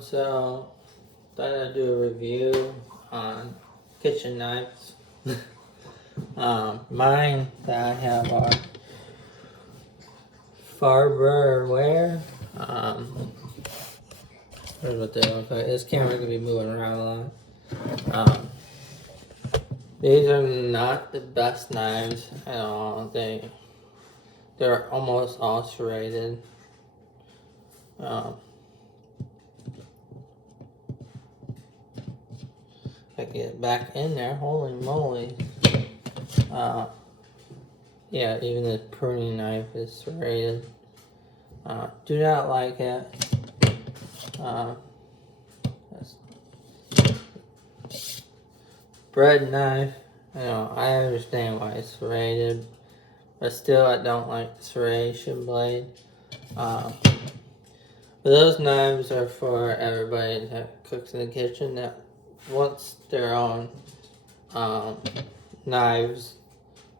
So thought I'd do a review on kitchen knives. Mine that I have are Farberware. Here's what they look like. This camera could be moving around a lot. Um, these are not the best knives at all. They're almost all serrated. I get it back in there. Holy moly! Yeah, even the pruning knife is serrated. Do not like it. Bread knife. I understand why it's serrated, but still, I don't like the serration blade. But those knives are for everybody that cooks in the kitchen that wants their own knives.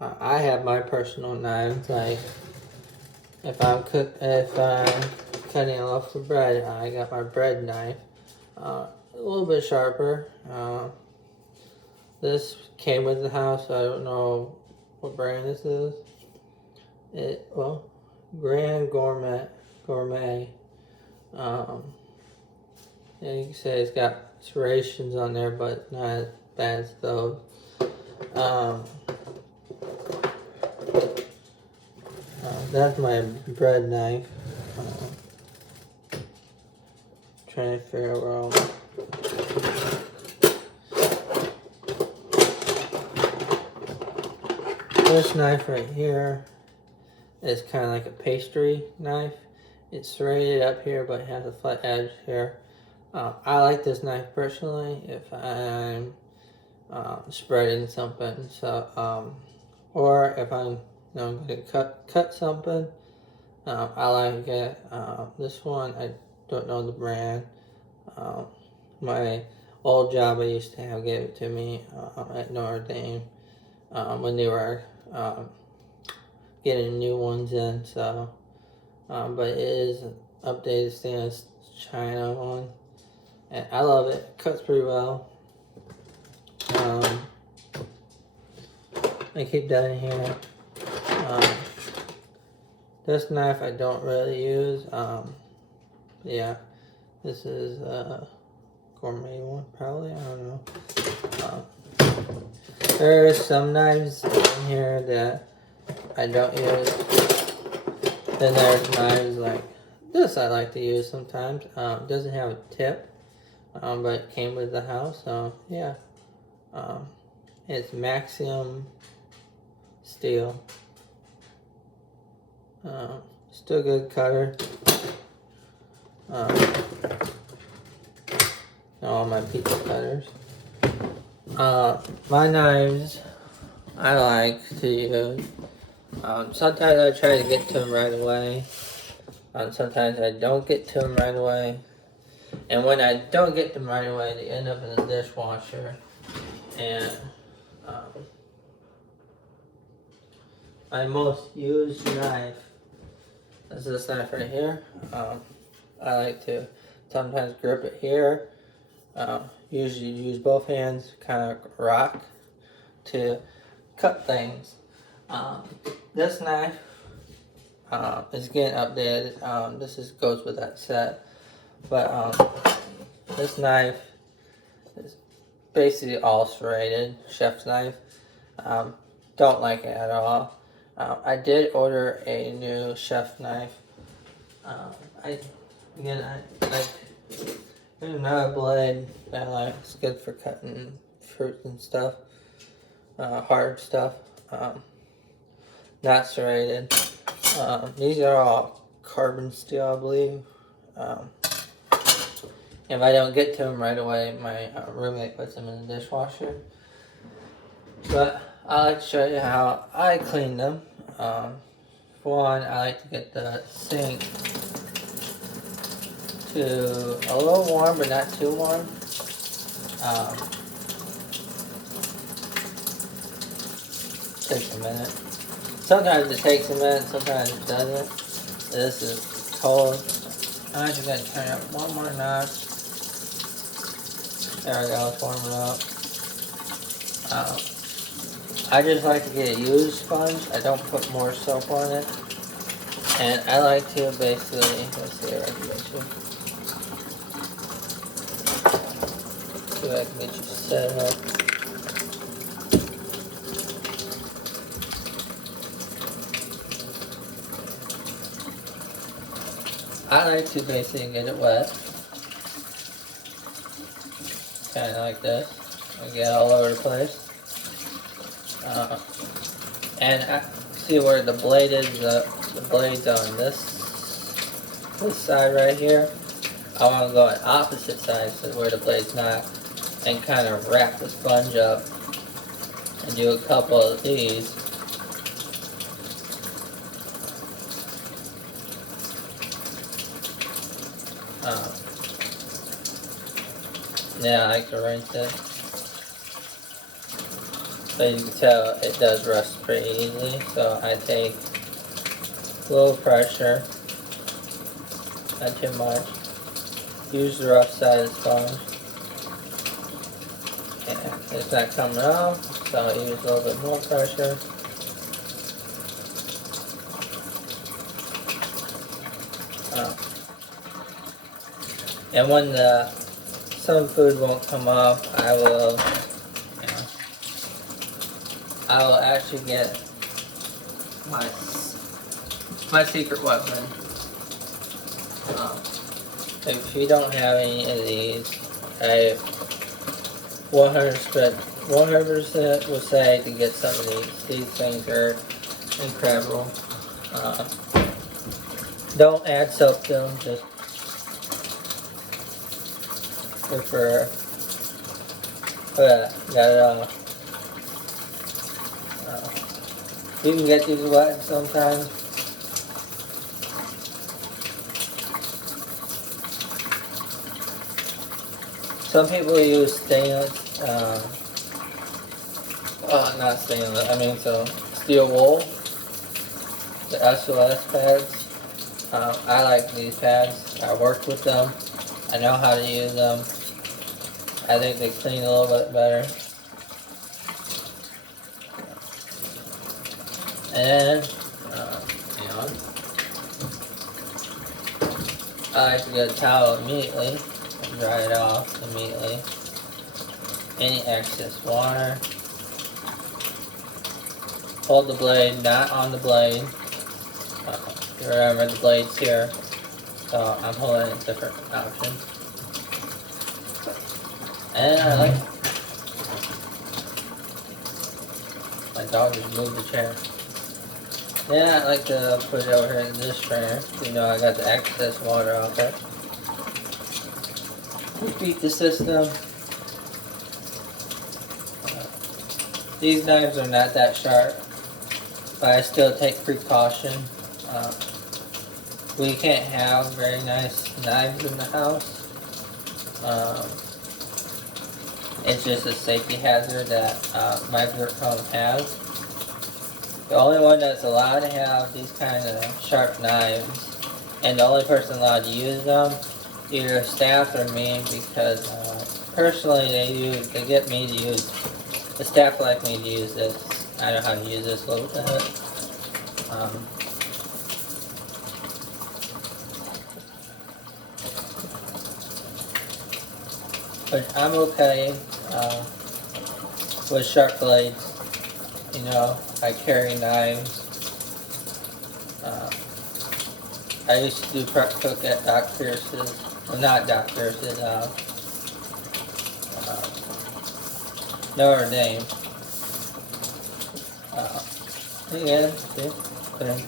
I have my personal knives. Like if I'm cutting a loaf of bread, I got my bread knife. A little bit sharper. This came with the house. So I don't know what brand this is. Grand Gourmet. Yeah, you can say it's got serrations on there, but not as bad as those. That's my bread knife. Trying to figure out where all this knife right here is kind of like a pastry knife. It's serrated up here, but it has a flat edge here. I like this knife personally if I'm spreading something. So, or if I'm going to cut something, I like it. This one, I don't know the brand. My old job I used to have gave it to me at Notre Dame when they were getting new ones in. So, but it is an updated stainless China one, and I love it. It cuts pretty well. I keep that in here. This knife I don't really use. Yeah, this is a gourmet one, probably. I don't know. There are some knives in here that I don't use. Then there's knives like this I like to use sometimes. It doesn't have a tip, but it came with the house, so yeah. It's Maxim steel. Still good cutter. All my pizza cutters. My knives I like to use. Sometimes I try to get to them right away. Sometimes I don't get to them right away. And when I don't get them right away, they end up in the dishwasher. And my most used knife is this knife right here. I like to sometimes grip it here. Usually use both hands, kind of rock to cut things. This knife is getting updated. This goes with that set, but this knife is basically all serrated, chef's knife. Don't like it at all. I did order a new chef knife. There's another blade that I like. It's good for cutting fruits and stuff, hard stuff. Not serrated. These are all carbon steel, I believe. If I don't get to them right away, my roommate puts them in the dishwasher. But I like to show you how I clean them. For one, I like to get the sink to a little warm, but not too warm. Takes a minute. Sometimes it takes a minute, sometimes it doesn't. This is cold. I'm just gonna turn up one more notch. There we go, it's warming up. I just like to get a used sponge. I don't put more soap on it. And I like to basically, let's see if I can get you. See if I can get you set up. I like to basically get it wet. Kind of like this. I get all over the place. And I see where the blade is, the blade's on this side right here. I want to go on opposite sides so where the blade's not, and kind of wrap the sponge up and do a couple of these. Yeah, I like to rinse it. So you can tell it does rust pretty easily. So I take a little pressure, not too much. Use the rough side of the sponge. And it's not coming off, so I use a little bit more pressure. And when some food won't come off, I will actually get my secret weapon. If you don't have any of these, I 100% will say to get some of these. These things are incredible. Don't add soap to them, just for got it off. You can get these wet sometimes. Some people use stainless, not stainless, I mean steel wool, the SOS pads. I like these pads. I work with them. I know how to use them. I think they clean a little bit better. And then, I like to get a towel immediately and dry it off immediately. Any excess water. Hold the blade not on the blade. Remember the blade's here, so I'm holding a different option. And I like, my dog just moved the chair. Then I like to put it over here in this strainer. You know I got the excess water out there. Repeat the system. These knives are not that sharp, but I still take precaution. We can't have very nice knives in the house. It's just a safety hazard that my group home has. The only one that's allowed to have these kind of sharp knives, and the only person allowed to use them, either staff or me, because personally they get me to use, the staff like me to use this. I know how to use this a little bit. But I'm okay with sharp blades. You know, I carry knives. I used to do prep cook at Doc Pierce's. Well, not Doc Pierce's. Notre Dame. Again, see, okay.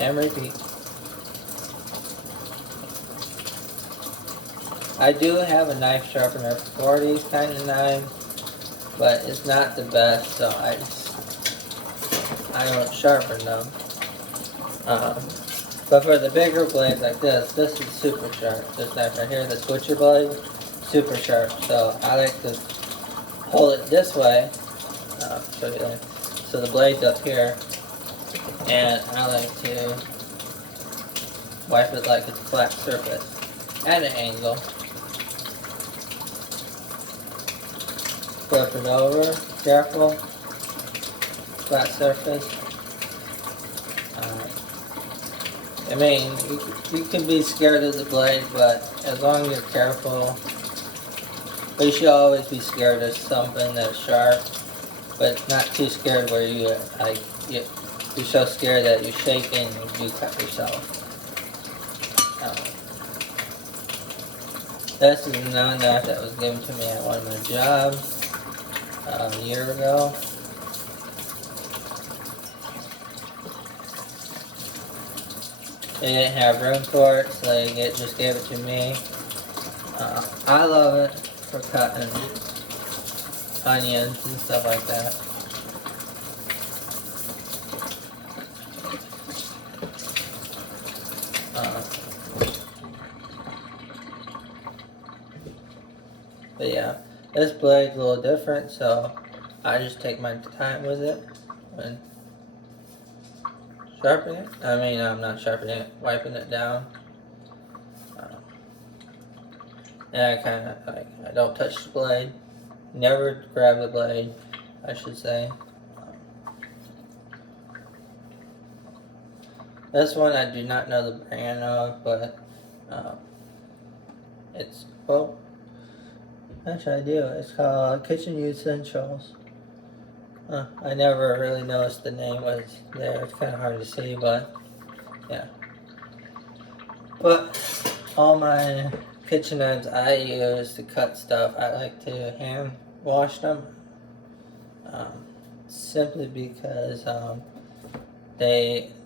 And repeat. I do have a knife sharpener for these kind of knives, but it's not the best, so I don't sharpen them. But for the bigger blades like this is super sharp. This knife right here, the switcher blade, super sharp. So I like to hold it this way, show you that. So the blade's up here, and I like to wipe it like it's a flat surface at an angle. Flip it over, careful, flat surface. I mean, you can be scared of the blade, but as long as you're careful, but you should always be scared of something that's sharp, but not too scared where you're so scared that you're shaking and you cut yourself. This is another knife that was given to me at one of my jobs a year ago. They didn't have room for it, so they just gave it to me. I love it for cutting onions and stuff like that. But yeah, this blade's a little different, so I just take my time with it and sharpening it. I mean, I'm not sharpening it, wiping it down. And I kind of I don't touch the blade. Never grab the blade, I should say. This one I do not know the brand of, but it's, well, actually I do. It's called Kitchen Utensils. I never really noticed the name was there. It's kind of hard to see, but yeah. But all my kitchen knives I use to cut stuff, I like to hand wash them. Simply because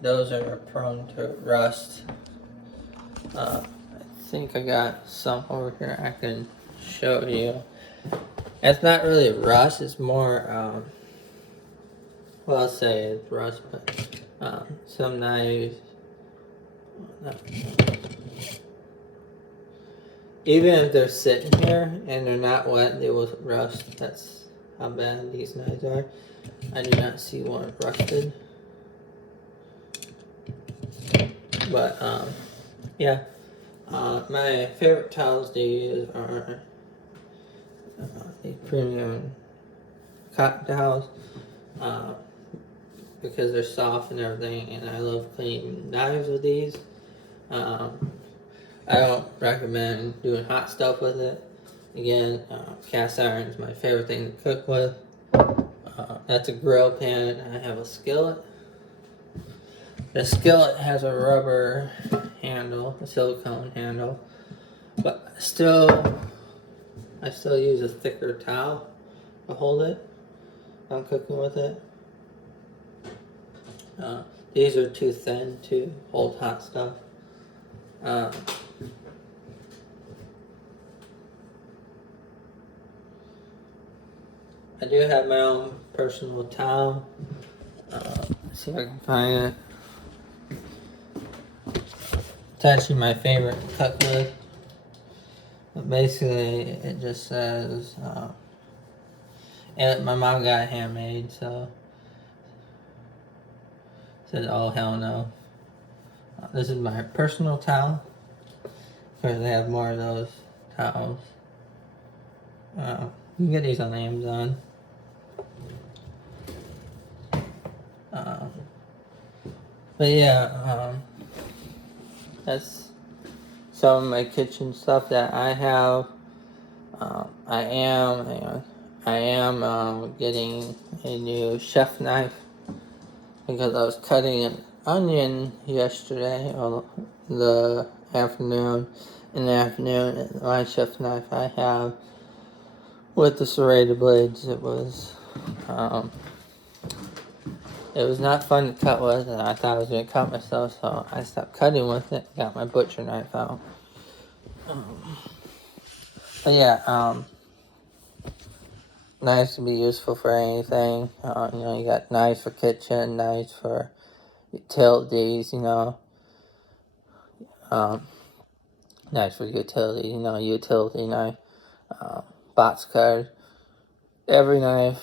those are prone to rust. I think I got some over here I can show you. It's not really rust, it's more well, I'll say it's rust, but some knives, even if they're sitting here and they're not wet, they will rust. That's how bad these knives are. I do not see one rusted. But yeah, my favorite towels to use are the premium cotton towels. Because they're soft and everything, and I love cleaning knives with these. I don't recommend doing hot stuff with it. Again, cast iron is my favorite thing to cook with. That's a grill pan, and I have a skillet. The skillet has a rubber handle, a silicone handle, but I still use a thicker towel to hold it when I'm cooking with it. These are too thin to hold hot stuff. I do have my own personal towel. Let's see if I can find it. It's actually my favorite to cook with. But basically, it just says, and my mom got it handmade, so it says, oh hell no. This is my personal towel. Because they have more of those towels. You can get these on Amazon. But yeah, that's some of my kitchen stuff that I have. I am getting a new chef knife because I was cutting an onion yesterday or in the afternoon. My chef knife I have with the serrated blades, it was not fun to cut with, and I thought I was going to cut myself, so I stopped cutting with it, got my butcher knife out. But yeah, knives can be useful for anything. You got knives for kitchen, knives for utilities, knives for utility, utility knife, box cutter, every knife.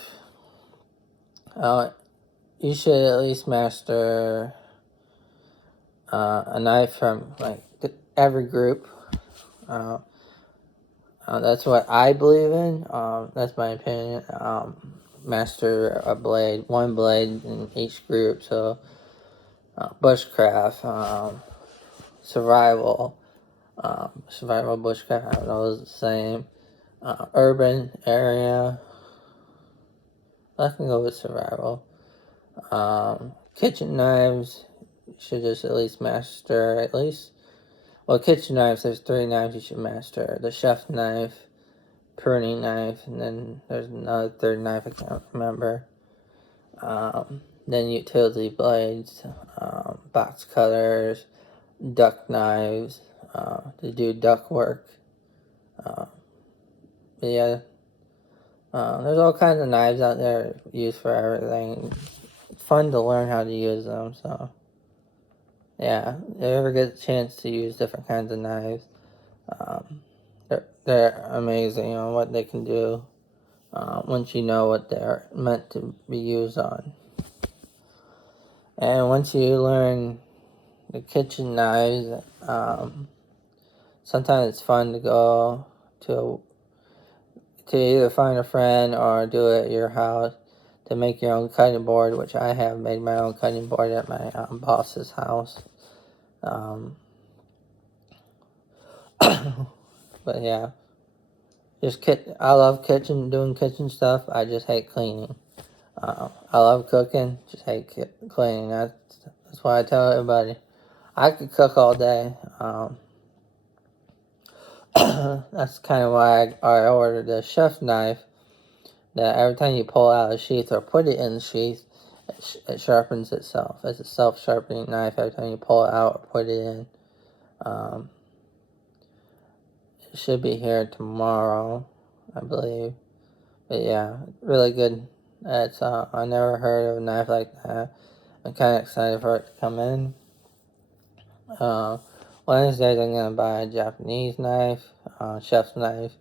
You should at least master a knife from like every group. That's what I believe in. That's my opinion. Master a blade, one blade in each group. So bushcraft, survival, survival bushcraft. I don't know, it's the same. Urban area. I can go with survival. Kitchen knives. You should just at least master at least. Well, kitchen knives. There's 3 knives you should master: the chef knife, pruning knife, and then there's another third knife I can't remember. Then utility blades, box cutters, duck knives, to do duck work. Yeah, there's all kinds of knives out there used for everything. It's fun to learn how to use them. So yeah, if you ever get a chance to use different kinds of knives, they're amazing on what they can do. Once you know what they're meant to be used on. And once you learn the kitchen knives, sometimes it's fun to go to either find a friend or do it at your house to make your own cutting board, which I have made my own cutting board at my boss's house. But yeah, I love doing kitchen stuff. I just hate cleaning. I love cooking, just hate cleaning. That's why I tell everybody I could cook all day. That's kind of why I ordered a chef knife. That every time you pull out a sheath or put it in the sheath, it sharpens itself. It's a self-sharpening knife every time you pull it out or put it in. It should be here tomorrow, I believe. But yeah, really good. I never heard of a knife like that. I'm kind of excited for it to come in. One of these days I'm going to buy a Japanese knife, chef's knife.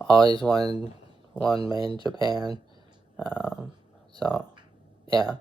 Always wanted one made in Japan. So, yeah.